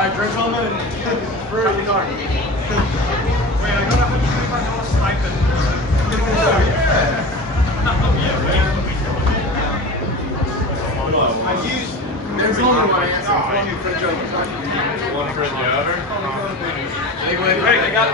Alright, drink on the for the car. Wait, I got $125 stipend. I used. There's only one answer. One for Joe. One for the other? Hey, I got